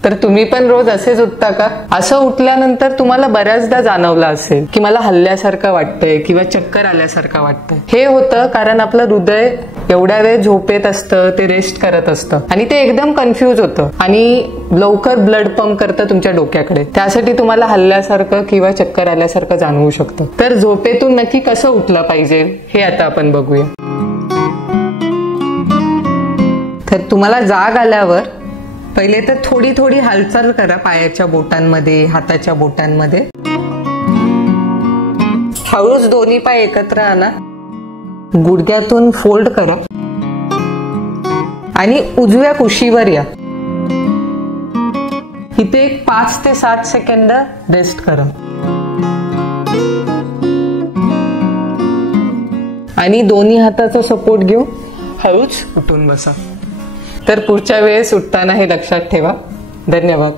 तर तुम्ही पण रोज असेच उठता का? असं उठल्यानंतर तुम्हाला बऱ्याचदा जाणवलं असेल की मला हल्ल्यासारखं वाटतंय किंवा चक्कर आल्यासारखं वाटतंय. हे होतं कारण आपलं हृदय एवढ्या वेळ झोपेत असतं, ते रेस्ट करत असतं आणि ते एकदम कन्फ्यूज होतं आणि लवकर ब्लड पंप करतं तुमच्या डोक्याकडे. त्यासाठी तुम्हाला हल्ल्यासारखं किंवा चक्कर आल्यासारखं जाणवू शकतं. तर झोपेतून नक्की कसं उठलं पाहिजे हे आता आपण बघूया. तर तुम्हाला जाग आल्यावर पहिले तर थोडी थोडी हालचाल करा पायाच्या बोटांमध्ये, हाताच्या बोटांमध्ये. हळूच दोन्ही पाय एकत्र आणा, गुडघ्यातून फोल्ड करा आणि उजव्या कुशीवर या. इथे एक 5 ते 7 सेकंद रेस्ट करा आणि दोन्ही हाताचा सपोर्ट घेऊन हळूच उठून बसा. तर पुढच्या वेळेस उठताना हे लक्षात ठेवा. धन्यवाद.